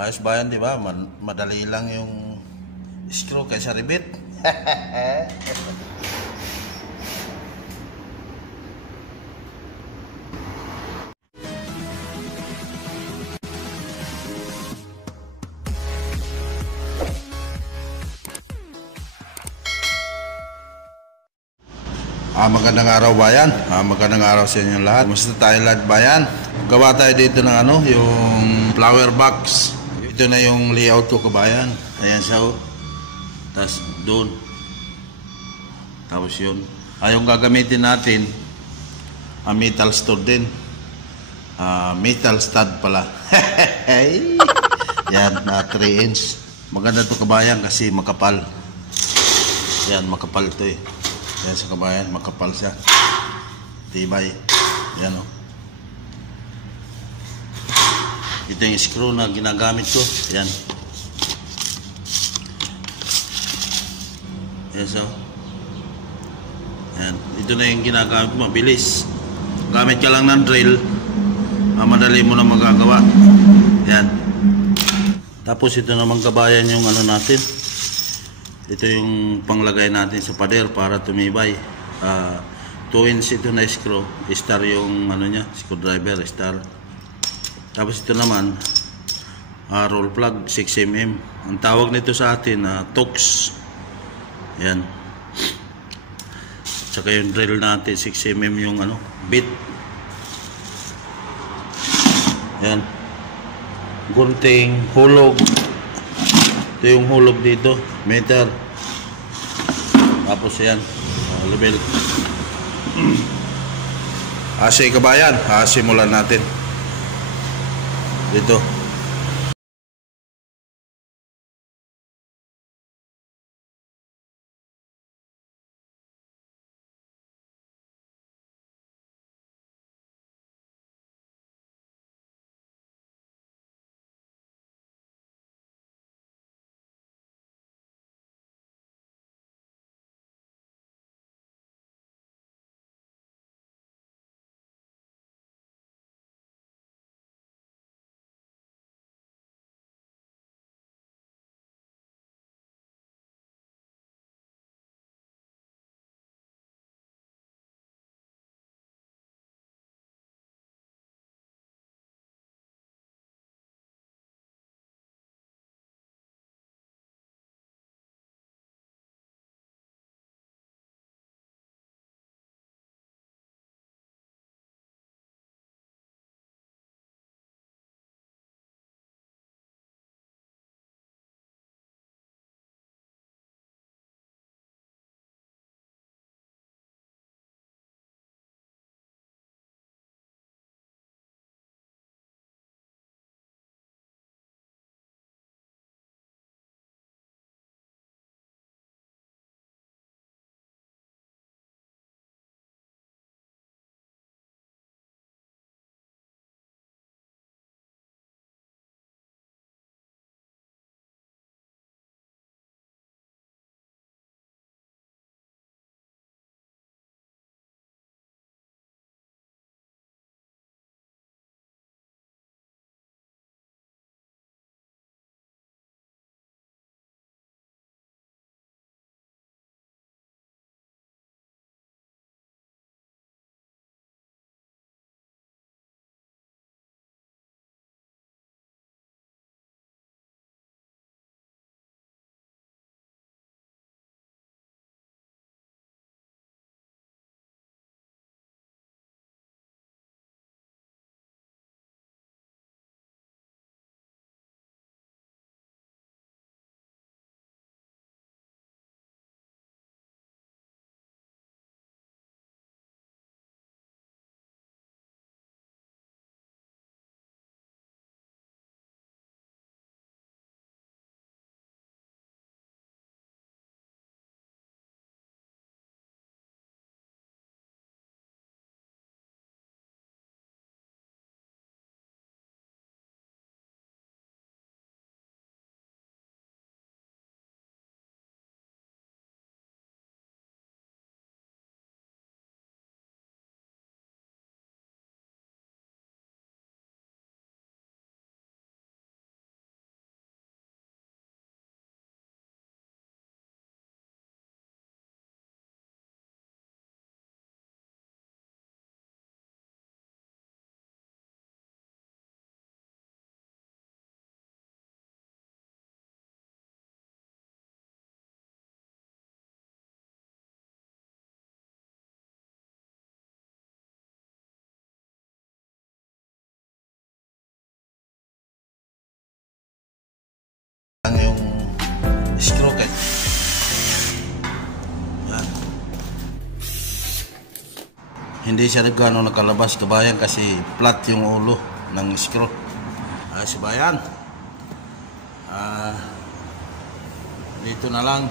Ayos ba yan, di ba? Madali lang yung screw kaysa ribit. Magandang araw bayan. Magandang araw sa inyo lahat. Kumusta tayo lahat bayan? Gawa tayo dito ng yung flower box. Ito na yung layout ko kabayan. Ayan siya. Tapos doon. Tapos yun. Yung gagamitin natin, metal stud din. Metal stud pala. Yan, 3 inch. Maganda to kabayan kasi makapal. Yan, makapal to eh. Yan sa kabayan, makapal siya. Tibay. Yan o. Ito yung screw na ginagamit ko. Yan. Yan so. Yan. Ito na yung ginagamit mo. Mabilis. Gamit ka lang ng drill. Madali mo na magagawa. Yan. Tapos ito naman kabayan yung natin. Ito yung panglagay natin sa pader para tumibay. 2 inch ito na screw. Star yung niya, screwdriver, star. Tapos ito naman, roll plug, 6mm. Ang tawag nito sa atin, Tox. Yan. Tsaka yung drill natin, 6mm yung bit. Yan. Gunting, hulog. Ito yung hulog dito, meter. Tapos yan, level. Sige kabayan, simulan natin. Dito. hindi siya gano'ng nakalabas kabayan kasi flat yung ulo ng screw. Kabayan, dito na lang.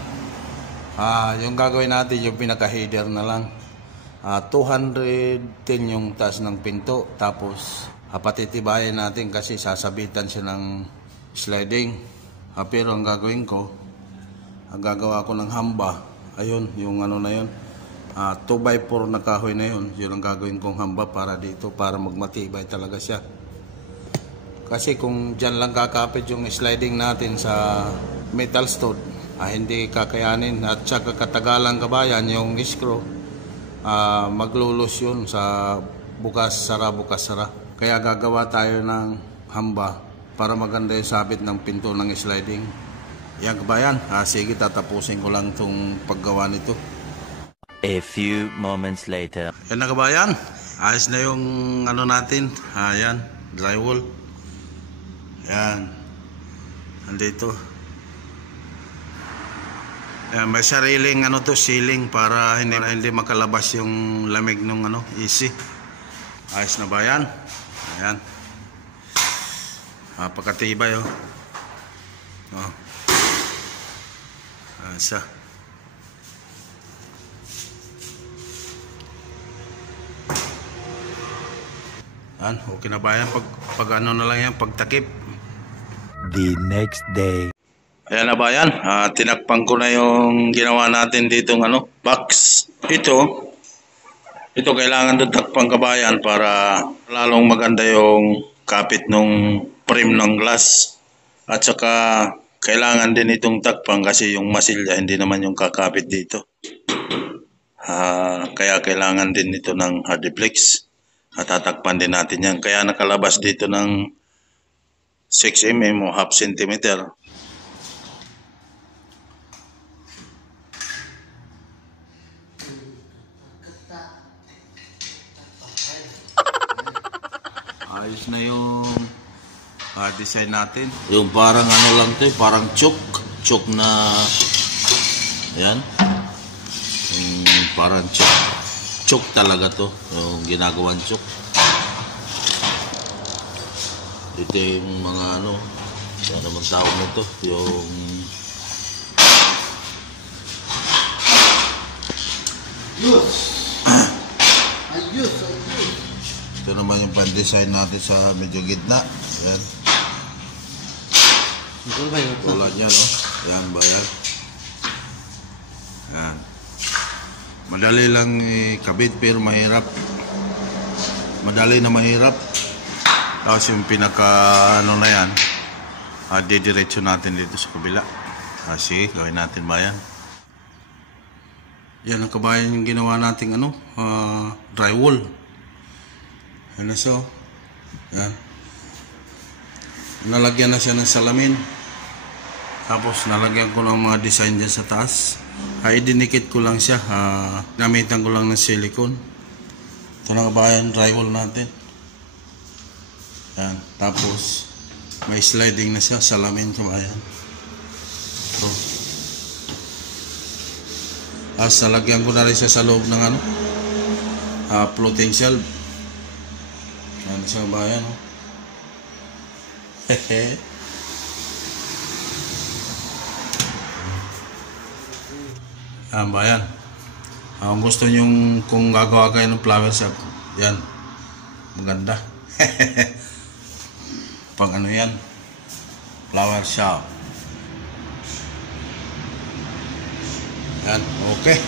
Yung gagawin natin yung pinaka-header na lang. 210 yung taas ng pinto, tapos patitibayan natin kasi sasabitan siya ng sliding. Pero ang gagawin ko, gagawa ko ng hamba. Ayun, yung ano na yun, 2x4 na kahoy na yun. Yun ang gagawin kong hamba para dito, para magmatibay talaga siya. Kasi kung dyan lang kakapit yung sliding natin sa metal stud, hindi kakayanin. At saka katagalan kabayan, yung screw, maglulus yun sa bukas-sara. Kaya gagawa tayo ng hamba para maganda yung sabit ng pinto ng sliding. Yan kabayan, sige, tatapusin ko lang itong paggawa nito. A few moments later. Yan na kabayan, ayos na yung ano natin. Yan, drywall. Yan, andito. Yan, may sariling ano to, ceiling para hindi makalabas yung lamig ng ano, easy. Ayos na ba yan? Ayan. Pagkatibay oh. Siya. Yan, okay na ba yan? Pag ano na lang yan, pagtakip. The next day. Ayan na ba yan? Tinakpan ko na yung ginawa natin ditong ano, box. Ito kailangan doon takpan kabayan para lalong maganda yung kapit nung frame ng glass. At saka kailangan din itong takpan kasi yung masilya hindi naman yung kakapit dito. Kaya kailangan din ito ng hardiplex. At tatakpan din natin yan. Kaya nakalabas dito ng 6 mm o half centimeter. Ayos na yung design natin. Yung parang ano lang to, parang choke na yan. Parang choke talaga to, yung ginagawan choke. Ito yung mga ano, ano naman tawag nito, yung ayos. Ito naman yung pan-design natin sa medyo gitna. Ayan. Tulad yan, no? Ayan ba yan? Ayan. Madali lang ikabit pero mahirap. Madali na mahirap. Tapos yung pinaka ano na yan, didiretso natin dito sa kabila. Sige, gawin natin ba yan? Yan ang kabayan yung ginawa nating ano, drywall. Yan na siya. Yan. Nalagyan na siya ng salamin. Tapos nalagyan ko lang mga design dyan sa taas. Dinikit ko lang siya. Gamitan ko lang ng silicone. Ito na kabayan, drywall natin. Yan. Tapos may sliding na siya, salamin kabayan. Ito. Tapos nalagyan ko na rin siya sa loob ng ano, floating shelf. Yan siya kabayan. Hehe. Yan ba yan? Kung gusto nyo kung gagawa kayo ng flower shop, yan, maganda. Pang ano yan, flower shop. Yan, okay.